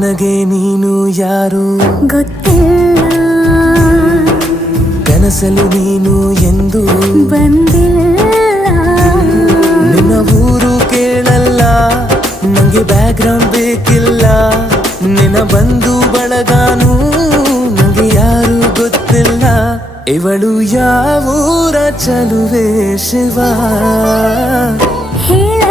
ನನಗೆ ನೀನು ಯಾರು ಗೊತ್ತಿಲ್ಲ, ಕನಸಲು ನೀನು ಎಂದು ಬಂದಿಲ್ಲ. ನಿನ್ನ ಊರು ಕೇಳಲ್ಲ, ನಂಗೆ ಬ್ಯಾಕ್ಗ್ರೌಂಡ್ ಬೇಕಿಲ್ಲ. ನಿನ್ನ ಬಂಧು ಬಳಗಾನು ನಂಗೆ ಯಾರು ಗೊತ್ತಿಲ್ಲ. ಇವಳು ಯಾವೂರ ಚಲುವೆ ಶಿವ ಹೇಳ